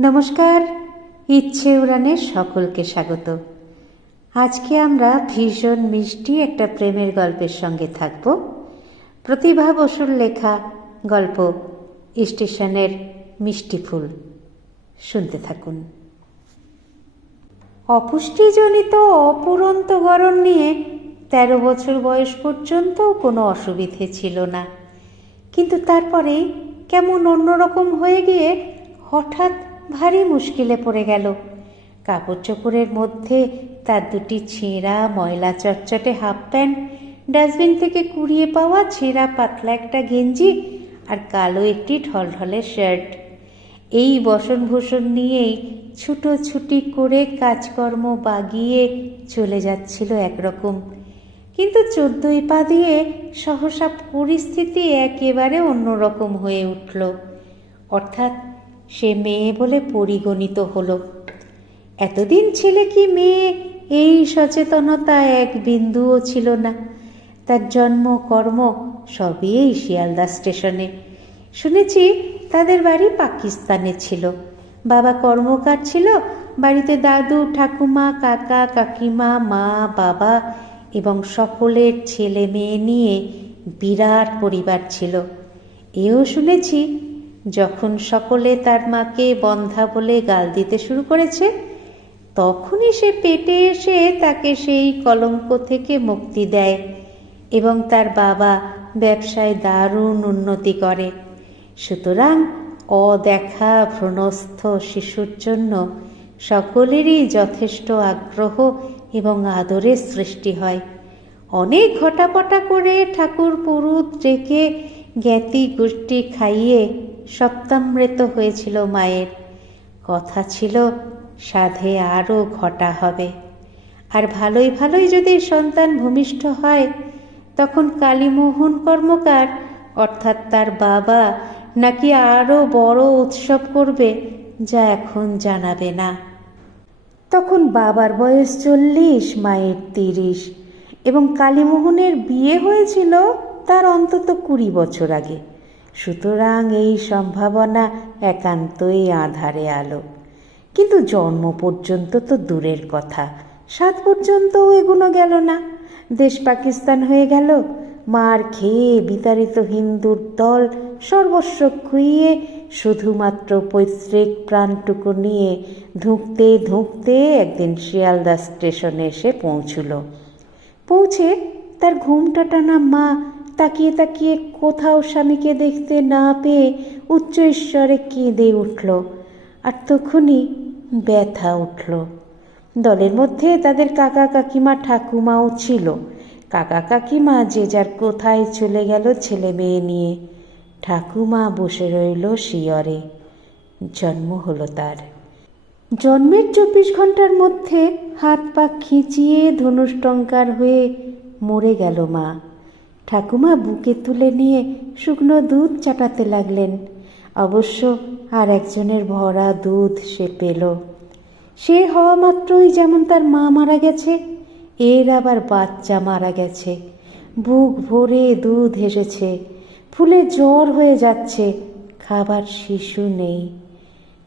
নমস্কার, ইচ্ছে উড়ানে সকলকে স্বাগত। আজকে আমরা ভীষণ মিষ্টি একটা প্রেমের গল্পের সঙ্গে থাকব। প্রতিভা বসুর লেখা গল্প স্টেশনের মিষ্টি ফুল। শুনতে থাকুন। অপুষ্টিজনিত অপুরন্ত গরম নিয়ে তেরো বছর বয়স পর্যন্ত কোনো অসুবিধে ছিল না। কিন্তু তারপরে কেমন অন্যরকম হয়ে গিয়ে হঠাৎ ভারী মুশকিলে পড়ে গেল। কাপড় চোপড়ের মধ্যে তার দুটি ছেঁড়া ময়লা চটচটে হাফ প্যান্ট, ডাস্টবিন থেকে কুড়িয়ে পাওয়া ছেঁড়া পাতলা একটা গেঞ্জি আর কালো একটি ঢলঢলে শার্ট। এই বসন ভূষণ নিয়েই ছুটোছুটি করে কাজকর্ম বাগিয়ে চলে যাচ্ছিল একরকম। কিন্তু চোদ্দই পা দিয়ে সহসা পরিস্থিতি একেবারে অন্যরকম হয়ে উঠল। অর্থাৎ সে মেয়ে বলে পরিগণিত হলো। এতদিন ছেলে কি মেয়ে? এই সচেতনতা এক বিন্দুও ছিল না। তার জন্ম, কর্ম সবই এই শিয়ালদা স্টেশনে। শুনেছি তাদের বাড়ি পাকিস্তানে ছিল। বাবা কর্মকার ছিল, বাড়িতে দাদু, ঠাকুমা, কাকা, কাকিমা, মা, বাবা এবং সকলের ছেলে মেয়ে নিয়ে বিরাট পরিবার ছিল। এও শুনেছি যখন সকলে তার মাকে বন্ধা বলে গাল দিতে শুরু করেছে, তখনই সে পেটে এসে তাকে সেই কলঙ্ক থেকে মুক্তি দেয় এবং তার বাবা ব্যবসায় দারুণ উন্নতি করে। সুতরাং অদেখা ভ্রণস্থ শিশুর জন্য সকলেরই যথেষ্ট আগ্রহ এবং আদরের সৃষ্টি হয়। অনেক ঘটাপটা করে ঠাকুর পুরুত রেখে জ্ঞাতি গোষ্ঠী খাইয়ে সপ্তামৃত হয়েছিল মায়ের। কথা ছিল, সাধে আরও ঘটা হবে। আর ভালোই ভালোই যদি সন্তান ভূমিষ্ঠ হয়, তখন কালীমোহন কর্মকার, অর্থাৎ তার বাবা, নাকি আরও বড় উৎসব করবে, যা এখন জানাবে না। তখন বাবার বয়স চল্লিশ, মায়ের তিরিশ, এবং কালীমোহনের বিয়ে হয়েছিল তার অন্তত কুড়ি বছর আগে। সুতরাং এই সম্ভাবনা একান্তই আধারে আলো। কিন্তু জন্ম পর্যন্ত তো দূরের কথা, সাত পর্যন্তও এগুলো গেল না। দেশ পাকিস্তান হয়ে গেল, মার খেয়ে বিতাড়িত হিন্দুর দল সর্বস্ব খুইয়ে শুধুমাত্র পৈতৃক প্রাণটুকু নিয়ে ধুঁকতে ধুঁকতে একদিন শিয়ালদা স্টেশনে এসে পৌঁছল। পৌঁছে তার ঘুমটা টানা মা তাকিয়ে তাকিয়ে কোথাও স্বামীকে দেখতে না পেয়ে উচ্চ ঈশ্বরে কেঁদে উঠল। আর তখনই ব্যথা উঠল। দলের মধ্যে তাদের কাকা কাকিমা ঠাকুমাও ছিল। কাকা কাকিমা যে যার কোথায় চলে গেল ছেলে মেয়ে নিয়ে। ঠাকুমা বসে রইল শিয়রে। জন্ম হলো তার। জন্মের চব্বিশ ঘণ্টার মধ্যে হাত পা খিঁচিয়ে ধনুষ্টঙ্কার হয়ে মরে গেল মা। ঠাকুমা বুকে তুলে নিয়ে শুকনো দুধ চাটাতে লাগলেন। অবশ্য আর একজনের ভরা দুধ সে পেল। সে হওয়া মাত্রই যেমন তার মা মারা গেছে, এর আবার বাচ্চা মারা গেছে। বুক ভরে দুধ এসেছে, ফুলে জ্বর হয়ে যাচ্ছে, খাবার শিশু নেই।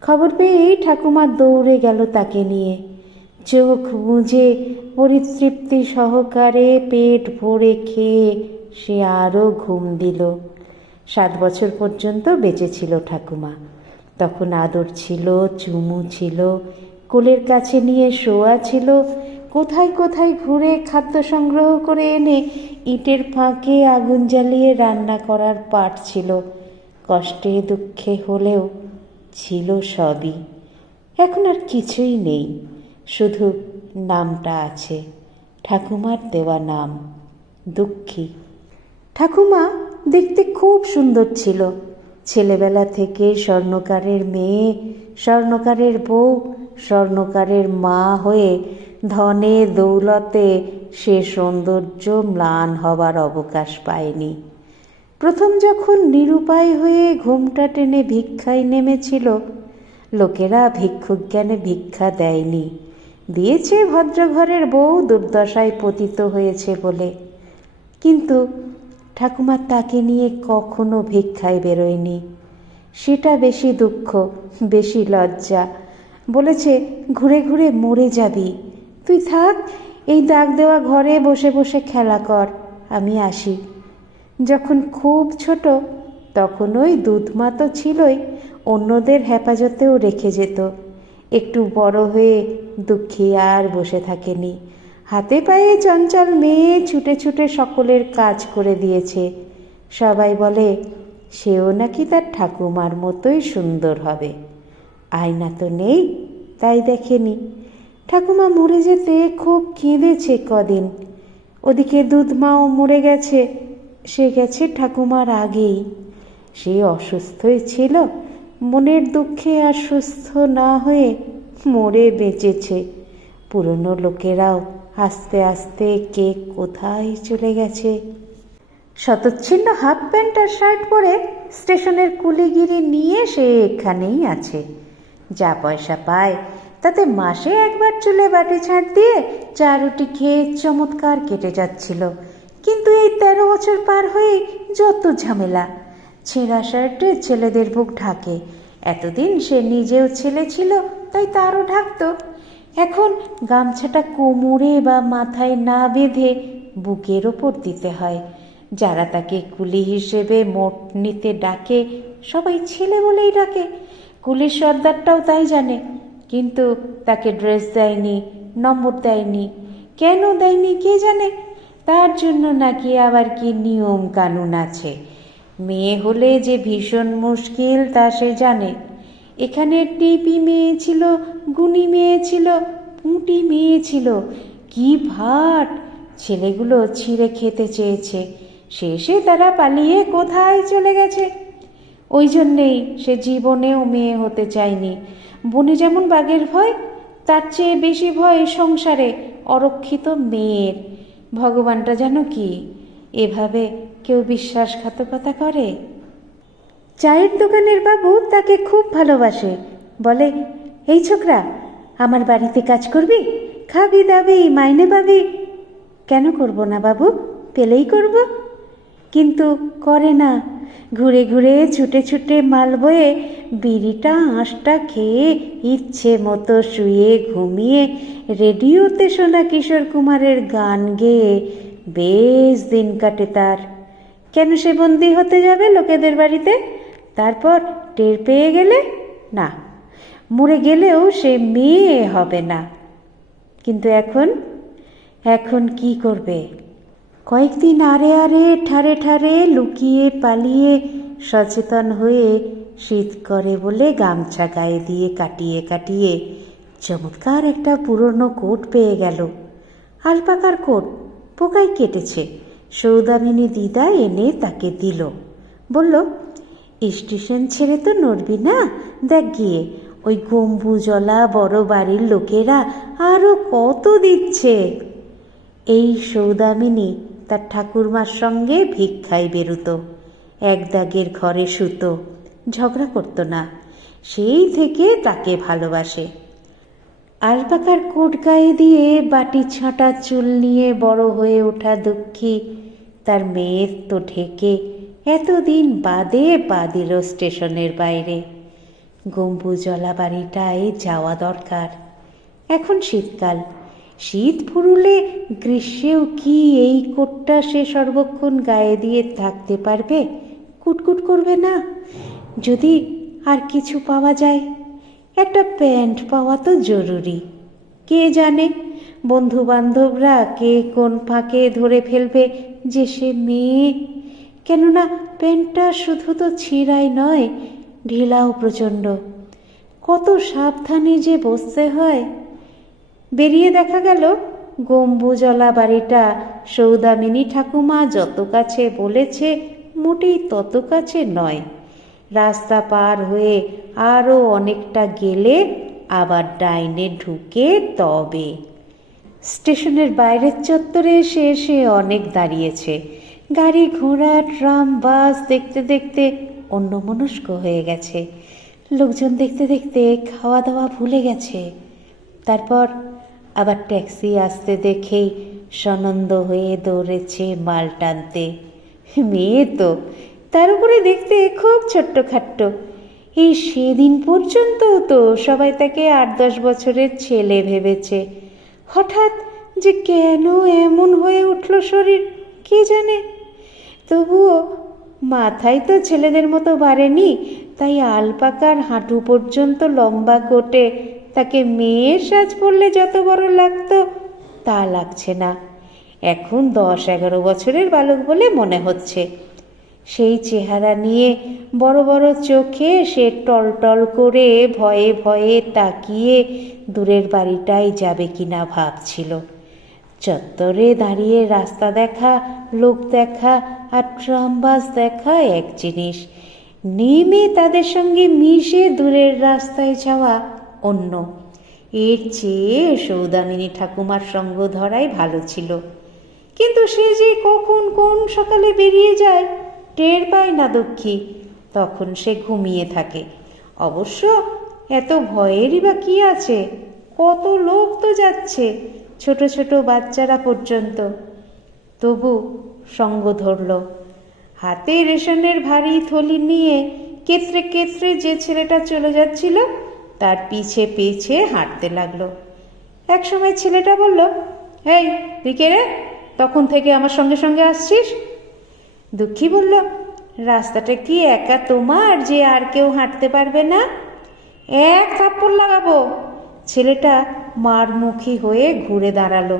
খবর পেয়েই ঠাকুমা দৌড়ে গেল তাকে নিয়ে। চোখ বুঝে পরিতৃপ্তি সহকারে পেট ভরে খেয়ে সে আরও ঘুম দিল। সাত বছর পর্যন্ত বেঁচে ছিল ঠাকুমা। তখন আদর ছিল, চুমু ছিল, কোলের কাছে নিয়ে শোয়া ছিল, কোথায় কোথায় ঘুরে খাদ্য সংগ্রহ করে এনে ইটের ফাঁকে আগুন জ্বালিয়ে রান্না করার পাট ছিল। কষ্টে দুঃখে হলেও ছিল সবই। এখন আর কিছুই নেই, শুধু নামটা আছে, ঠাকুমার দেওয়া নাম, দুঃখী। ঠাকুমা দেখতে খুব সুন্দর ছিল। ছেলেবেলা থেকে স্বর্ণকারের মেয়ে, স্বর্ণকারের বউ, স্বর্ণকারের মা হয়ে ধনে দৌলতে সে সৌন্দর্য ম্লান হবার অবকাশ পায়নি। প্রথম যখন নিরুপায় হয়ে ঘুমটা টেনে ভিক্ষায় নেমেছিল, লোকেরা ভিক্ষুক জ্ঞানে ভিক্ষা দেয়নি। দিয়েছে ভদ্রঘরের বউ দুর্দশায় পতিত হয়েছে বলে। কিন্তু ঠাকুমা তাকে নিয়ে কখনো ভিক্ষায় বেরোয়নি। সেটা বেশি দুঃখ, বেশি লজ্জা। বলেছে, ঘুরে ঘুরে মরে যাবি। তুই থাক, এই দাগ দেওয়া ঘরে বসে বসে খেলা কর, আমি আসি। যখন খুব ছোট, তখন ওই দুধমা তো ছিলই, অন্যদের হেফাজতেও রেখে যেত। একটু বড় হয়ে দুঃখী আর বসে থাকেনি। হাতে পায়ে চঞ্চল মেয়ে ছুটে ছুটে সকলের কাজ করে দিয়েছে। সবাই বলে, সেও নাকি তার ঠাকুমার মতোই সুন্দর হবে। আয়না তো নেই, তাই দেখেনি। ঠাকুমা মরে যেতে খুব কেঁদেছে কদিন। ওদিকে দুধমাও মরে গেছে, সে গেছে ঠাকুমার আগেই। সে অসুস্থই ছিল, মনের দুঃখে আর সুস্থ না হয়ে মরে বেঁচেছে। পুরনো লোকেরাও আস্তে আস্তে কে কোথায় চলে গেছে। শতচ্ছিন্ন হাফ প্যান্ট আর শার্ট পরে স্টেশনের কুলিগিরি নিয়ে সে এখানেই আছে। যা পয়সা পায়, তাতে মাসে একবার চুলে বাটি ছাড় দিয়ে চা রুটি খেয়ে চমৎকার কেটে যাচ্ছিল। কিন্তু এই তেরো বছর পার হয়ে যত ঝামেলা, ছেঁড়া শার্টে ছেলেদের বুক ঢাকে। এতদিন সে নিজেও ছেলে ছিল, তাই তারও ঢাকতো। এখন গামছাটা কোমরে বা মাথায় না বেঁধে বুকের ওপর দিতে হয়। যারা তাকে কুলি হিসেবে মোট নিতে ডাকে, সবাই ছেলে বলেই ডাকে। কুলির সর্দারটাও তাই জানে। কিন্তু তাকে ড্রেস দেয়নি, নম্বর দেয়নি। কেন দেয়নি কে জানে? তার জন্য নাকি আবার কি নিয়ম কানুন আছে? মেয়ে হলে যে ভীষণ মুশকিল তা সে জানে। এখানে টিপি মেয়ে ছিল, গুণী মেয়ে ছিল, পুঁটি মেয়ে ছিল। কি ভাট! ছেলেগুলো ছিঁড়ে খেতে চেয়েছে। শেষে তারা পালিয়ে কোথায় চলে গেছে? ওই জন্যেই সে জীবনেও মেয়ে হতে চায়নি। বনে যেমন বাঘের ভয়, তার চেয়ে বেশি ভয় সংসারে অরক্ষিত মেয়ের। ভগবানটা যেন কি? এভাবে কেউ বিশ্বাসঘাতকতা করে? চায়ের দোকানের বাবু তাকে খুব ভালোবাসে। বলে, এই ছোকরা, আমার বাড়িতে কাজ করবি? খাবি দাবি, মাইনে পাবি? কেন করব না বাবু? পেলেই করব। কিন্তু করে না। ঘুরে ঘুরে ছুটে ছুটে মাল বয়ে বিড়িটা, আঁশটা খেয়ে ইচ্ছে মতো শুয়ে ঘুমিয়ে রেডিওতে শোনা কিশোর কুমারের গান গেয়ে বেশ দিন কাটে তার। কেন সে বন্দি হতে যাবে লোকেদের বাড়িতে? তারপর টের পেয়ে গেলে না। মরে গেলেও সে মেয়ে হবে না। কিন্তু এখন এখন কি করবে? কয়েকদিন আরে আরে, ঠারে ঠারে লুকিয়ে পালিয়ে সচেতন হয়ে শীত করে বলে গামছা গায়ে দিয়ে কাটিয়ে কাটিয়ে চমৎকার একটা পুরনো কোট পেয়ে গেল। আলপাকার কোট পোকায় কেটেছে। সৌদামিনী দিদা এনে তাকে দিল। বলল স্টেশন ছেড়ে তো নড়বি না। দেখ গিয়ে, ওই গম্বুজলা বড় বাড়ির লোকেরা আরও কত দিচ্ছে। এই সৌদামিনী তার ঠাকুরমার সঙ্গে ভিক্ষায় বেরুতো। এক দাগের ঘরে শুতো, ঝগড়া করতো না, সেই থেকে তাকে ভালোবাসে। আলপাকার কোট গায়ে দিয়ে বাটি ছাঁটা চুল নিয়ে বড় হয়ে ওঠা দুঃখী তার মেয়ের তো ঢেকে এতদিন বাদে পা দিল স্টেশনের বাইরে। গম্বুজলা বাড়িটায় যাওয়া দরকার। এখন শীতকাল। শীত ফুরুলে গ্রীষ্মেও কি এই কোটটা সে সর্বক্ষণ গায়ে দিয়ে থাকতে পারবে? কুটকুট করবে না? যদি আর কিছু পাওয়া যায়? একটা প্যান্ট পাওয়া তো জরুরি। কে জানে বন্ধু বান্ধবরা কে কোন ফাঁকে ধরে ফেলবে যে সে মেয়ে কেননা প্যান্টটা শুধু তো ছিঁড়াই নয়, ঢিলাও প্রচণ্ড। কত সাবধানে যে বসতে হয়। বেরিয়ে দেখা গেল, গম্বুজলা বাড়িটা। সৌদামিনী ঠাকুমা যত কাছে বলেছে, মোটেই তত কাছে নয়। রাস্তা পার হয়ে আরও অনেকটা গেলে আবার ডাইনে ঢুকে তবে। স্টেশনের বাইরের চত্বরে এসে এসে অনেক দাঁড়িয়েছে। গাড়ি ঘোড়া, ট্রাম, বাস দেখতে দেখতে অন্যমনস্ক হয়ে গেছে। লোকজন দেখতে দেখতে খাওয়া দাওয়া ভুলে গেছে। তারপর আবার ট্যাক্সি আসতে দেখেই সনন্দ হয়ে দৌড়েছে মাল টানতে। মেয়ে তো, তার উপরে দেখতে খুব ছোট্ট খাট্ট এই সেদিন পর্যন্ত তো সবাই তাকে আট দশ বছরের ছেলে ভেবেছে। হঠাৎ যে কেন এমন হয়ে উঠল শরীর, কে জানে? তবুও মাথায় তো ছেলেদের মতো বাড়েনি, তাই আলপাকার হাঁটু পর্যন্ত লম্বা কোটে তাকে মেয়ের সাজ পড়লে যত বড় লাগতো তা লাগছে না। এখন দশ এগারো বছরের বালক বলে মনে হচ্ছে। সেই চেহারা নিয়ে বড় বড় চোখে সে টলটল করে ভয়ে ভয়ে তাকিয়ে দূরের বাড়িটাই যাবে কিনা ভাবছিল। চত্বরে দাঁড়িয়ে রাস্তা দেখা, লোক দেখা আর ট্রামবাস দেখা এক জিনিস। নেমে তাদের সঙ্গে মিশে দূরের রাস্তায় যাওয়া অন্য। এর চেয়ে সৌদামিনী ঠাকুমার সঙ্গ ধরাই ভালো ছিল। কিন্তু সে যে কখন কোন সকালে বেরিয়ে যায়, টের পায় না দুঃখী। তখন সে ঘুমিয়ে থাকে। অবশ্য এত ভয়েরই বা কি আছে? কত লোক তো যাচ্ছে। ছোট ছোট বাচ্চারা পর্যন্ত। তবু সঙ্গ ধরল। হাতে রেশনের ভারী থলি নিয়ে কেতরে কেতরে যে ছেলেটা চলে যাচ্ছিল, তার পিছে পিছে হাঁটতে লাগল। একসময় ছেলেটা বলল, এই তুই রে তখন থেকে আমার সঙ্গে সঙ্গে আসছিস? দুঃখী বলল, রাস্তাটা কি একা তোমার যে আর কেউ হাঁটতে পারবে না? এক থাপ্পড় লাগাবো। ছেলেটা মারমুখী হয়ে ঘুরে দাঁড়াল।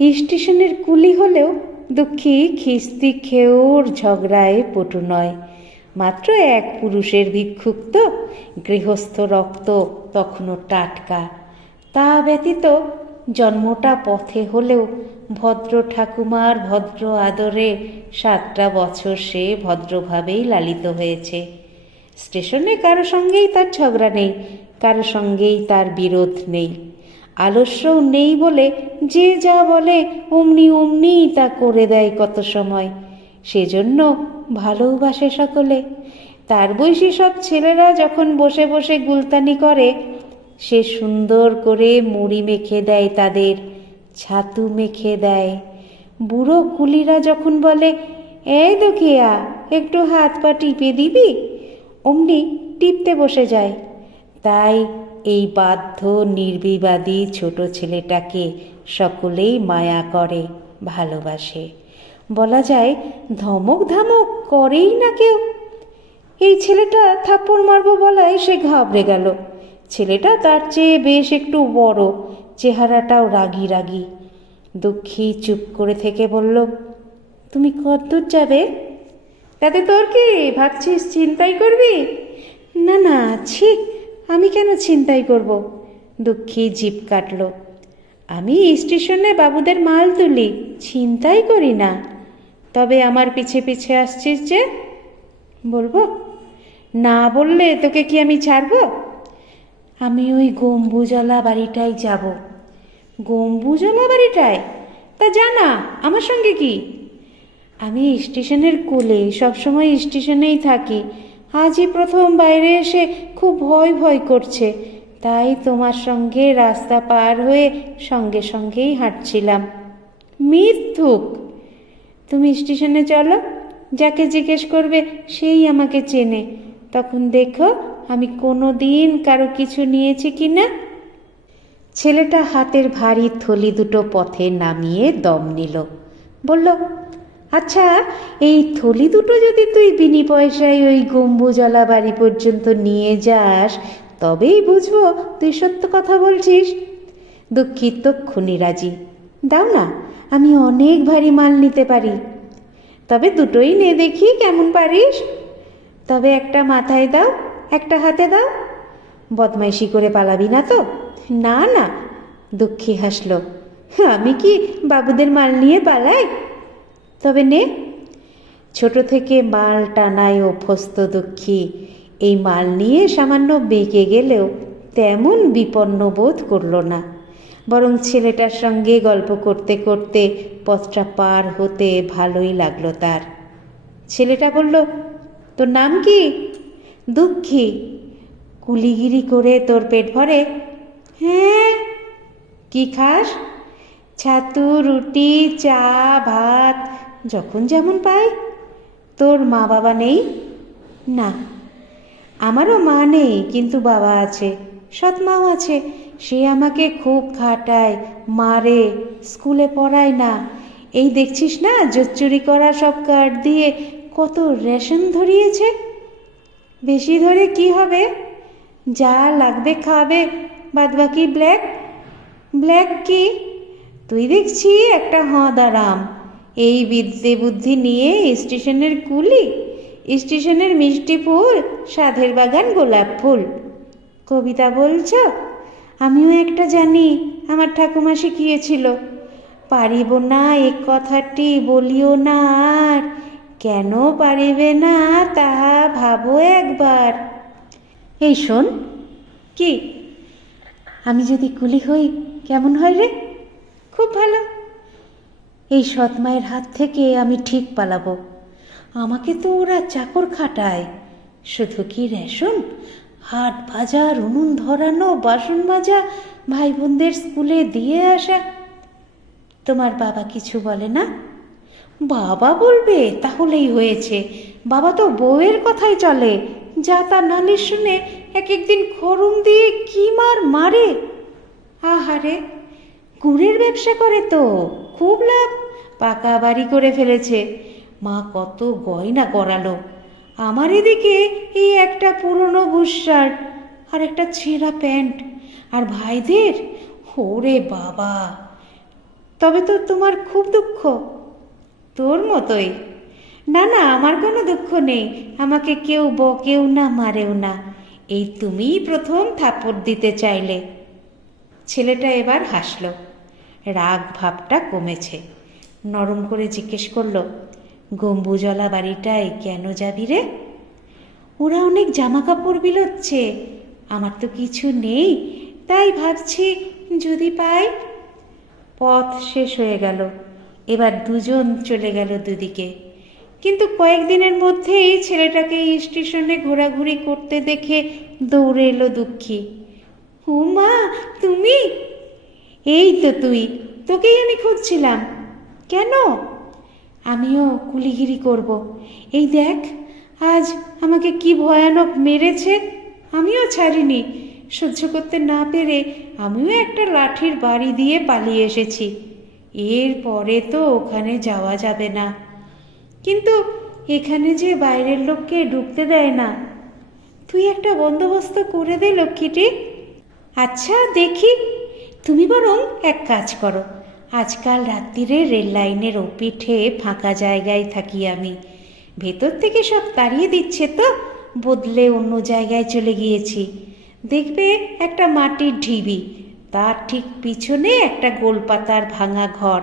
স্টেশনের কুলি হলেও দুঃখী খিস্তি খেউর ঝগড়ায় পটু নয়। মাত্র এক পুরুষের ভিক্ষুক গৃহস্থ রক্ত তখনও টাটকা। তা ব্যতীত জন্মটা পথে হলেও ভদ্র ঠাকুমার ভদ্র আদরে সাতটা বছর সে ভদ্রভাবেই লালিত হয়েছে। স্টেশনে কারও সঙ্গেই তার ঝগড়া নেই কারও সঙ্গেই তার বিরোধ নেই। আলস্যও নেই বলে যে যা বলে, অমনি অমনি তা করে দেয় কত সময়। সেজন্য ভালোবাসে সকলে। তার বয়সী সব ছেলেরা যখন বসে বসে গুলতানি করে, সে সুন্দর করে মুড়ি মেখে দেয় তাদের, ছাতু মেখে দেয়। বুড়ো কুলিরা যখন বলে, এই দখিয়া, একটু হাত পা টিপে দিবি? অমনি টিপতে বসে যায়। তাই এই বাধ্য, নির্বিবাদী ছোট ছেলেটাকে সকলেই মায়া করে, ভালোবাসে। বলা যায়, ধমক ধামক করেই না কেউ। এই ছেলেটা থাপ্পড় মারবো বলায় সে ঘাবড়ে গেল। ছেলেটা তার চেয়ে বেশ একটু বড়, চেহারাটাও রাগি রাগি। দুঃখী চুপ করে থেকে বলল, তুমি কতদূর যাবে? তাতে তোর কি, ভাবছিস, চিন্তাই করবি? না না, ছি আমি কেন চিন্তাই করব? দুঃখী জিপ কাটল। আমি স্টেশনে বাবুদের মাল তুলি চিন্তাই করি না। তবে আমার পিছে পিছে আসছিস যে, বলব? না বললে তোকে কি আমি ছাড়বো? আমি ওই গম্বুজলা বাড়িটায় যাব। গম্বুজলা বাড়িটায়? তা জানা, আমার সঙ্গে কি? আমি স্টেশনের কোলে, সবসময় স্টেশনেই থাকি। আজই প্রথম বাইরে এসে খুব ভয় ভয় করছে। তাই তোমার সঙ্গে রাস্তা পার হয়ে সঙ্গে সঙ্গেই হাঁটছিলাম। মিথ্যুক তুমি স্টেশনে চলো, যাকে জিজ্ঞেস করবে সেই আমাকে চেনে। তখন দেখো আমি কোনো দিন কারও কিছু নিয়েছি কি না ছেলেটা হাতের ভারী থলি দুটো পথে নামিয়ে দম নিল। বলল আচ্ছা এই থলি দুটো যদি তুই বিনি পয়সায় ওই গম্বুজলা বাড়ি পর্যন্ত নিয়ে যাস, তবেই বুঝব তুই সত্য কথা বলছিস। দুঃখিত, খুনি রাজি। দাও না, আমি অনেক ভারী মাল নিতে পারি। তবে দুটোই নে দেখি কেমন পারিস। তবে একটা মাথায় দাও, একটা হাতে দাও। বদমাইশি করে পালাবি না তো? না না, দুঃখী হাসলো। আমি কি বাবুদের মাল নিয়ে পালাই? তবে নে, ছোট থেকে মাল টানায় অভ্যস্ত দুঃখী, এই মাল নিয়ে সামান্য বেঁকে গেলেও তেমন বিপন্ন বোধ করল না। বরং ছেলেটার সঙ্গে গল্প করতে করতে পথটা পার হতে ভালোই লাগল তার। ছেলেটা বলল, তোর নাম কি? দুঃখী। কুলিগিরি করে তোর পেট ভরে? হ্যাঁ। কি খাস? ছাতু, রুটি, চা, ভাত যখন যেমন পাই। তোর মা বাবা নেই? না। আমারও মা নেই, কিন্তু বাবা আছে, সৎ মাও আছে। সে আমাকে খুব খাটায়, মারে, স্কুলে পড়ায় না। এই দেখছিস না জোচ্চুরি করা সব কার্ড দিয়ে কত রেশন ধরিয়েছে? বেশি ধরে কি হবে? যা লাগবে খাবে, বাদবাকি ব্ল্যাক? ব্ল্যাক কি? তুই দেখছি একটা হদারাম। এই বিদ্যে বুদ্ধি নিয়ে স্টেশনের কুলি, স্টেশনের মিষ্টি ফুল, সাধের বাগান গোলাপ ফুল। কবিতা বলছ, আমিও একটা জানি, আমার ঠাকুমা শিখিয়েছিল পারিব না এ কথাটি, বলিও না আর, কেন পারিবে না তাহা ভাবো একবার। এই শোন, কি? আমি যদি কুলি হই, কেমন হয় রে? খুব ভালো। এই সৎ মায়ের হাত থেকে আমি ঠিক পালাবো। আমাকে তো ওরা চাকর খাটায়। শুধু কি রেশন? হাট বাজার, উনুন ধরানো, বাসন মাজা ভাই বোনদের স্কুলে দিয়ে আসা। তোমার বাবা কিছু বলে না? বাবা বলবে, তাহলেই হয়েছে। বাবা তো বউয়ের কথাই চলে। যা তা নালিশ শুনে এক একদিন খরম দিয়ে কি মার মারে? আহারে, গুড়ের ব্যবসা করে তো। খুব লাভ। পাকা বাড়ি করে ফেলেছে। মা কত গয়না করালো আমার এদিকে এই একটা পুরনো বুশশার্ট আর একটা ছেঁড়া প্যান্ট। আর ভাইদের, ওরে বাবা। তবে তো তোমার খুব দুঃখ। তোর মতোই। না না, আমার কোনো দুঃখ নেই। আমাকে কেউ বকেও না, মারেও না। এই তুমিই প্রথম থাপড় দিতে চাইলে। ছেলেটা এবার হাসল। রাগ ভাবটা কমেছে। নরম করে জিজ্ঞেস করল গম্বুজলা বাড়িটায় কেন যাবি রে? ওরা অনেক জামা কাপড় বিলোচ্ছে। আমার তো কিছু নেই, তাই ভাবছি যদি পাই। পথ শেষ হয়ে গেল। এবার দুজন চলে গেল দুদিকে। কিন্তু কয়েকদিনের মধ্যেই ছেলেটাকে স্টেশনে ঘোরাঘুরি করতে দেখে দৌড়ে এলো দুঃখী। ও মা তুমি? এই তো তুই, তোকেই আমি খুঁজছিলাম। কেন? আমিও কুলিগিরি করব। এই দেখ, আজ আমাকে কি ভয়ানক মেরেছে, আমিও ছাড়িনি। সহ্য করতে না পেরে আমিও একটা লাঠির বাড়ি দিয়ে পালিয়ে এসেছি। এর পরে তো ওখানে যাওয়া যাবে না। কিন্তু এখানে যে বাইরের লোককে ঢুকতে দেয় না। তুই একটা বন্দোবস্ত করে দে, লক্ষ্মীটি। আচ্ছা দেখি। তুমি বরং এক কাজ করো। আজকাল রাত্রিরে রেল লাইনের ওপিঠে ফাঁকা জায়গায় থাকি আমি। ভেতর থেকে সব তাড়িয়ে দিচ্ছে তো, বদলে অন্য জায়গায় চলে গিয়েছি। দেখবে একটা মাটির ঢিবি, তার ঠিক পিছনে একটা গোলপাতার ভাঙা ঘর।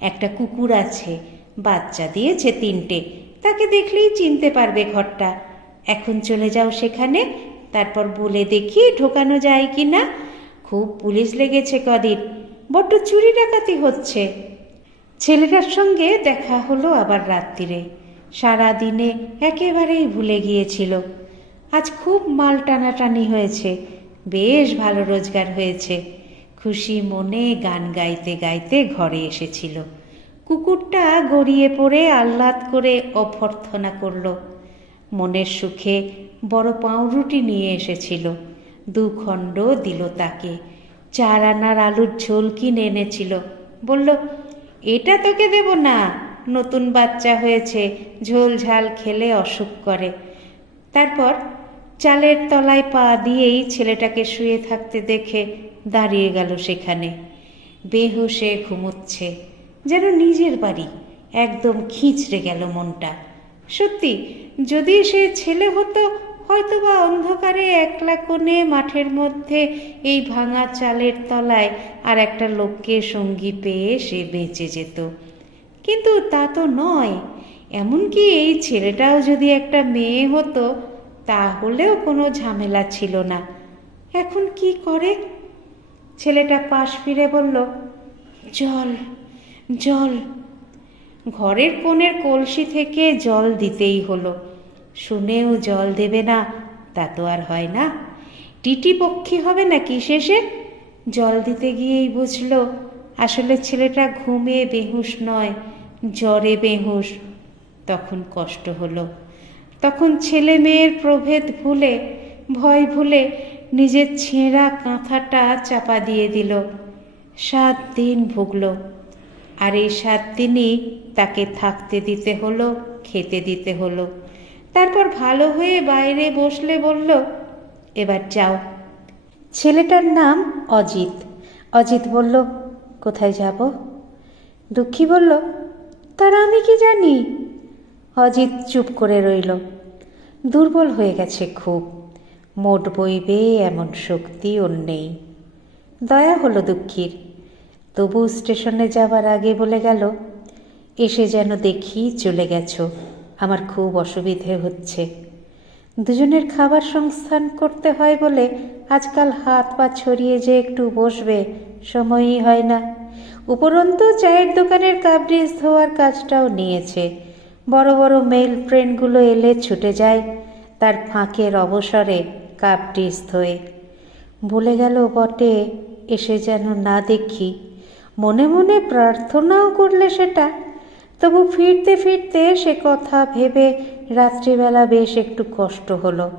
একটা কুকুর আছে, বাচ্চা দিয়েছে তিনটে, তাকে দেখলেই চিনতে পারবে ঘরটা। এখন চলে যাও সেখানে, তারপর বলে দেখি ঢোকানো যায় কি না খুব পুলিশ লেগেছে কদিন। বড্ড চুরি ডাকাতি হচ্ছে। ছেলেটার সঙ্গে দেখা হলো আবার রাত্রিরে। সারা দিনে একেবারেই ভুলে গিয়েছিল। আজ খুব মাল টানাটানি হয়েছে। বেশ ভালো রোজগার হয়েছে। খুশি মনে গান গাইতে গাইতে ঘরে এসেছিল। কুকুরটা গড়িয়ে পড়ে আহ্লাদ করে অভ্যর্থনা করল। মনের সুখে বড় পাউরুটি নিয়ে এসেছিল। দু খণ্ড দিল তাকে। চার আনার আলুর ঝোল কিনে এনেছিল। বলল, এটা তোকে দেব না। নতুন বাচ্চা হয়েছে, ঝোল ঝাল খেলে অসুখ করে। তারপর চালের তলায় পা দিয়েই ছেলেটাকে শুয়ে থাকতে দেখে দাঁড়িয়ে গেল সেখানে। বেহুশে ঘুমোচ্ছে, যেন নিজের বাড়ি। একদম খিঁচড়ে গেল মনটা। সত্যি, যদি সে ছেলে হতো হয়তোবা অন্ধকারে একলা কোণে মাঠের মধ্যে এই ভাঙা চালের তলায় আর একটা লোককে সঙ্গী পেয়ে সে বেঁচে যেত। কিন্তু তা তো নয়। এমনকি এই ছেলেটাও যদি একটা মেয়ে হতো, তাহলেও কোনো ঝামেলা ছিল না। এখন কি করে? ছেলেটা পাশ ফিরে বলল, জল জল। ঘরের কোণের কলসি থেকে জল দিতেই হলো। শুনেও জল দেবে না, তা তো আর হয় না। টিটি পক্ষী হবে নাকি শেষে? জল দিতে গিয়েই বুঝল, আসলে ছেলেটা ঘুমে বেহুশ নয়, জ্বরে বেহুশ। তখন কষ্ট হলো। তখন ছেলে মেয়ের প্রভেদ ভুলে, ভয় ভুলে নিজের ছেঁড়া কাঁথাটা চাপা দিয়ে দিল। সাত দিন ভুগল। আর এই সাত দিনই তাকে থাকতে দিতে হলো, খেতে দিতে হলো। তারপর ভালো হয়ে বাইরে বসলে বলল, এবার যাও। ছেলেটার নাম অজিত। অজিত বলল, কোথায় যাব? দুঃখী বলল, তারা আমি কি জানি? অজিত চুপ করে রইল। দুর্বল হয়ে গেছে খুব। মোট বইবে এমন শক্তি ওর নেই। দয়া হলো দুঃখীর। তবু স্টেশনে যাবার আগে বলে গেল, এসে যেন দেখি চলে গেছো। আমার খুব অসুবিধে হচ্ছে। দুজনের খাবার সংস্থান করতে হয় বলে আজকাল হাত পা ছড়িয়ে যে একটু বসবে, সময়ই হয় না। উপরন্তু চায়ের দোকানের কাবরিজ ধোয়ার কাজটাও নিয়েছে। বড় বড় মেল ট্রেনগুলো এলে ছুটে যায় তার ফাঁকের অবসরে কাবরিজ ধোয়ে। বলে গেল বটে, এসে যেন না দেখি। মনে মনে প্রার্থনাও করলে সেটা তবু ফিরতে ফিরতে সে কথা ভেবে রাত্রিবেলা বেশ একটু কষ্ট হলো।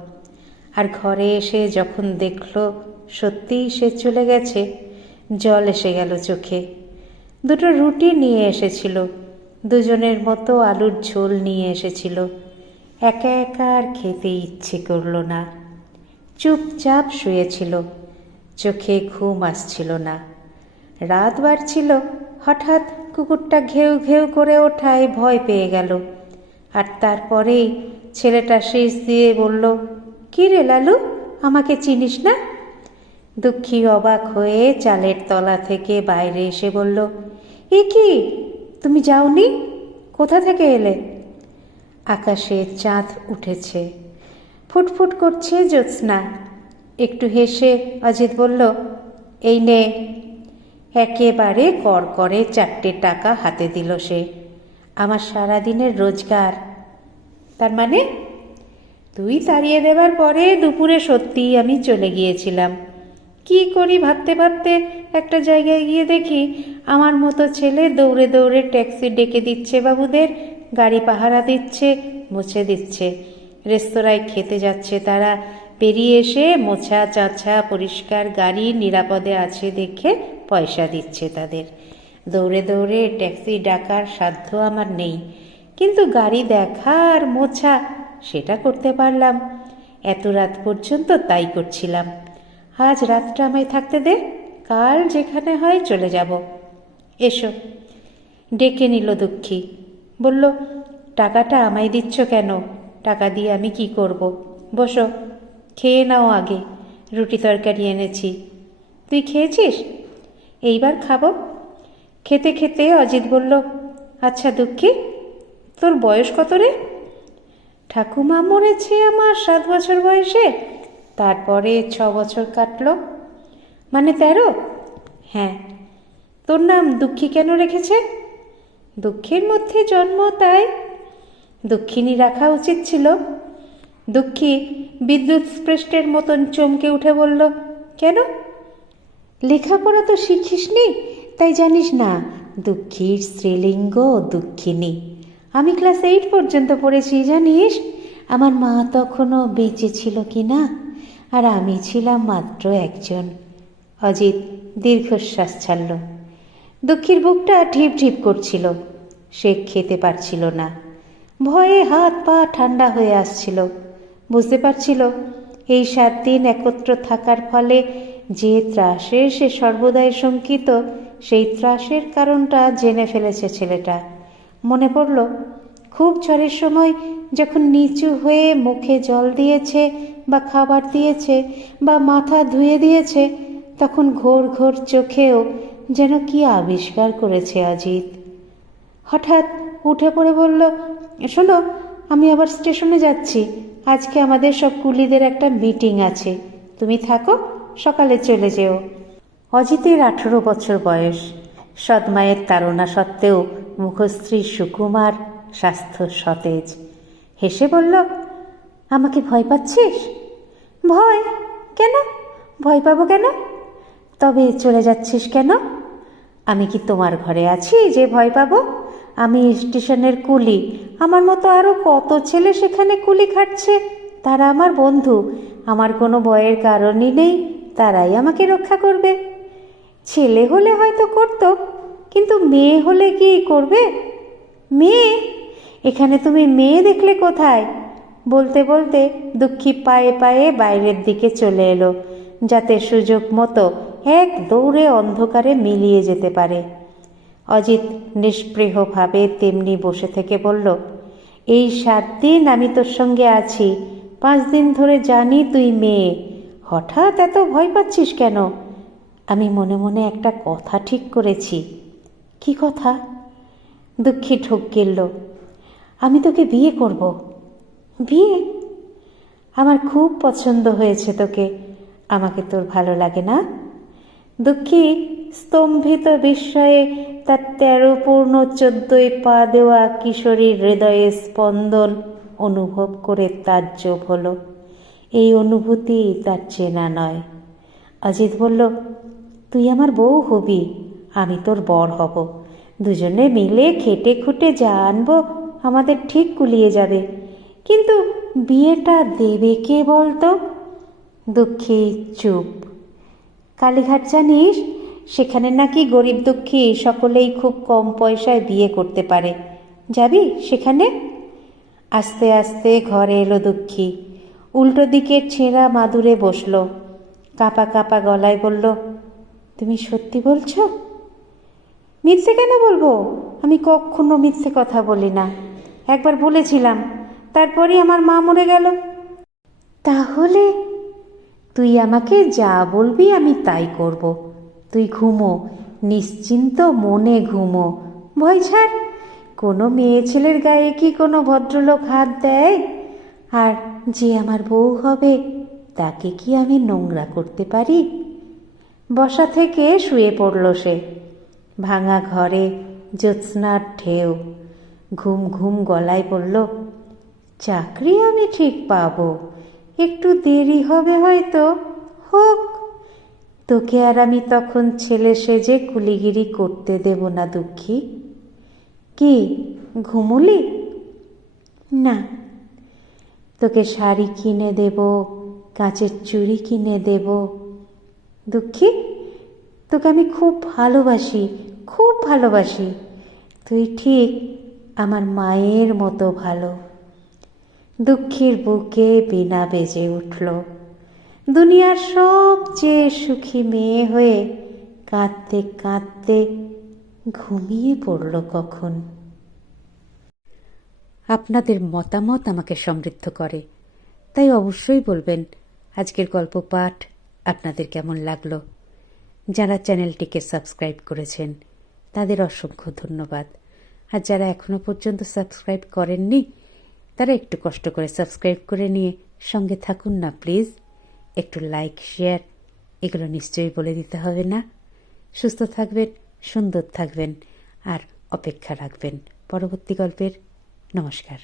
আর ঘরে এসে যখন দেখল সত্যিই সে চলে গেছে, জল এসে গেল চোখে। দুটো রুটি নিয়ে এসেছিল, দুজনের মতো আলুর ঝোল নিয়ে এসেছিল। একা একা আর খেতে ইচ্ছে করল না। চুপচাপ শুয়েছিল, চোখে ঘুম আসছিল না। রাত বাড়ছিল হঠাৎ কুকুরটা ঘেউ ঘেউ করে ওঠায় ভয় পেয়ে গেল। আর তারপরেই ছেলেটা শেষ দিয়ে বলল, কি রে লালু, আমাকে চিনিস না? দুঃখী অবাক হয়ে চালের তলা থেকে বাইরে এসে বলল, এ কি? তুমি যাওনি? কোথা থেকে এলে? আকাশে চাঁদ উঠেছে। ফুটফুট করছে জ্যোৎস্না। একটু হেসে অজিত বলল, এই নে একেবারে কর করে চারটে টাকা হাতে দিল সে। আমার সারাদিনের রোজগার। তার মানে তুই তাড়িয়ে দেবার পরে দুপুরে সত্যিই আমি চলে গিয়েছিলাম। কি করি ভাবতে ভাবতে একটা জায়গায় গিয়ে দেখি, আমার মতো ছেলে দৌড়ে দৌড়ে ট্যাক্সি ডেকে দিচ্ছে বাবুদের, গাড়ি পাহারা দিচ্ছে, মুছে দিচ্ছে। রেস্তোরাঁয় খেতে যাচ্ছে তারা। পেরিয়ে এসে মোছা, চাছা, পরিষ্কার গাড়ি নিরাপদে আছে দেখে পয়সা দিচ্ছে তাদের। দৌড়ে দৌড়ে ট্যাক্সি ডাকার সাধ্য আমার নেই। কিন্তু গাড়ি দেখা আর মোছা সেটা করতে পারলাম। এত রাত পর্যন্ত তাই করছিলাম। আজ রাতটা আমায় থাকতে দে, কাল যেখানে হয় চলে যাব। এসো। ডেকে নিল দুঃখী। বলল, টাকাটা আমায় দিচ্ছ কেন? টাকা দিয়ে আমি কি করব? বসো, খেয়ে নাও আগে। রুটি তরকারি এনেছি। তুই খেয়েছিস? এইবার খাব। খেতে খেতে অজিত বলল আচ্ছা দুঃখী, তোর বয়স কত রে? ঠাকুমা মরেছে আমার সাত বছর বয়সে, তারপরে ছ বছর কাটলো। মানে তেরো? হ্যাঁ। তোর নাম দুঃখী কেন রেখেছে? দুঃখের মধ্যে জন্ম, তাই। দুঃখিনী রাখা উচিত ছিল। দুঃখী বিদ্যুৎ স্পৃষ্টের মতন চমকে উঠে বলল, কেন? লেখাপড়া তো শিখিসনি, তাই জানিস না, দুঃখীর স্ত্রীলিঙ্গ দুঃখিনী। আমি ক্লাস এইট পর্যন্ত পড়েছি, জানিস? আমার মা তখনও বেঁচে ছিল কি না আর আমি ছিলাম মাত্র একজন। অজিত দীর্ঘশ্বাস ছাড়ল। দুঃখীর বুকটা ঢিপ ঢিপ করছিল। সে খেতে পারছিল না। ভয়ে হাত পা ঠান্ডা হয়ে আসছিল। বুঝতে পারছিল, এই সাত দিন একত্র থাকার ফলে যে ত্রাসে সে সর্বদাই শঙ্কিত, সেই ত্রাসের কারণটা জেনে ফেলেছে ছেলেটা। মনে পড়ল, খুব ঝড়ের সময় যখন নিচু হয়ে মুখে জল দিয়েছে বা খাবার দিয়েছে বা মাথা ধুয়ে দিয়েছে, তখন ঘোর ঘোর চোখেও যেন কি আবিষ্কার করেছে অজিত। হঠাৎ উঠে পড়ে বলল, শোনো, আমি আবার স্টেশনে যাচ্ছি। আজকে আমাদের সব কুলিদের একটা মিটিং আছে। তুমি থাকো সকালে চলে যেও। অজিতের আঠেরো বছর বয়স। সৎমায়ের তাড়না সত্ত্বেও মুখশ্রী সুকুমার স্বাস্থ্য সতেজ। হেসে বলল, আমাকে ভয় পাচ্ছিস? ভয়? কেন? ভয় পাবো কেন? তবে চলে যাচ্ছিস কেন? আমি কি তোমার ঘরে আছি যে ভয় পাবো? আমি স্টেশনের কুলি। আমার মতো আরও কত ছেলে সেখানে কুলি খাটছে? তারা আমার বন্ধু। আমার কোনো ভয়ের কারণই নেই। তারাই আমাকে রক্ষা করবে। ছেলে হলে হয়তো করতো, কিন্তু মেয়ে হলে কি করবে? মেয়ে? এখানে তুমি মেয়ে দেখলে কোথায়? বলতে বলতে দুঃখী পায়ে পায়ে বাইরের দিকে চলে এলো, যাতে সুযোগ মতো এক দৌড়ে অন্ধকারে মিলিয়ে যেতে পারে। অজিত নিষ্পৃহভাবে তেমনি বসে থেকে বলল, এই সাত দিন আমি তোর সঙ্গে আছি। পাঁচ দিন ধরে জানি তুই মেয়ে। হঠাৎ এত ভয় পাচ্ছিস কেন? আমি মনে মনে একটা কথা ঠিক করেছি। কি কথা? দুঃখী ঠুক গিলল। আমি তোকে বিয়ে করব। বিয়ে? আমার খুব পছন্দ হয়েছে তোকে। আমাকে তোর ভালো লাগে না? দুঃখী, স্তম্ভিত বিস্ময়ে তার তেরো পূর্ণ চোদ্দই পা দেওয়া কিশোরীর হৃদয়ে স্পন্দন অনুভব করে তাজ্জব হলো। এই অনুভূতি তার চেনা নয়। অজিত বলল, তুই আমার বউ হবি, আমি তোর বর হব। দুজনে মিলে খেটে খুটে যা আনব, আমাদের ঠিক কুলিয়ে যাবে। কিন্তু বিয়েটা দেবে কে বলতো? দুঃখী চুপ। কালীঘাট জানিস, সেখানে নাকি গরিব দুঃখী সকলেই খুব কম পয়সায় বিয়ে করতে পারে। যাবি সেখানে? আস্তে আস্তে ঘরে এলো দুঃখী। উল্টো দিকের ছেঁড়া মাদুরে বসল। কাঁপা কাঁপা গলায় বলল, তুমি সত্যি বলছ? মিথ্যে কেন বলব? আমি কখনো মিথ্যে কথা বলি না। একবার বলেছিলাম, তারপরই আমার মা মরে গেল। তাহলে তুই আমাকে যা বলবি আমি তাই করব। তুই ঘুমো, নিশ্চিন্ত মনে ঘুমো। ভয় ছাড়, কোনো মেয়ে ছেলের গায়ে কি কোনো ভদ্রলোক হাত দেয়? আর যে আমার বউ হবে, তাকে কি আমি নোংরা করতে পারি? বসা থেকে শুয়ে পড়ল সে। ভাঙা ঘরে জ্যোৎস্নার ঢেউ, ঘুম ঘুম গলায় বলল, চাকরি আমি ঠিক পাবো, একটু দেরি হবে হয়তো, হোক। তোকে আর আমি তখন ছেলে সেজে কুলিগিরি করতে দেব না, দুঃখী। কি, ঘুমুলি? না তোকে শাড়ি কিনে দেব, কাঁচের চুড়ি কিনে দেব। দুঃখী, তোকে আমি খুব ভালোবাসি খুব ভালোবাসি। তুই ঠিক আমার মায়ের মতো ভালো। দুঃখীর বুকে বিনা বেজে উঠল। দুনিয়ার সবচেয়ে সুখী মেয়ে হয়ে কাঁদতে কাঁদতে ঘুমিয়ে পড়ল কখন? আপনাদের মতামত আমাকে সমৃদ্ধ করে। তাই অবশ্যই বলবেন, আজকের গল্প পাঠ আপনাদের কেমন লাগল? যারা চ্যানেলটিকে সাবস্ক্রাইব করেছেন, তাদের অসংখ্য ধন্যবাদ। আর যারা এখনও পর্যন্ত সাবস্ক্রাইব করেননি, তারা একটু কষ্ট করে সাবস্ক্রাইব করে নিয়ে সঙ্গে থাকুন না, প্লিজ। একটু লাইক, শেয়ার, এগুলো নিশ্চয়ই বলে দিতে হবে না। সুস্থ থাকবেন, সুন্দর থাকবেন, আর অপেক্ষা রাখবেন। পরবর্তী গল্পের নমস্কার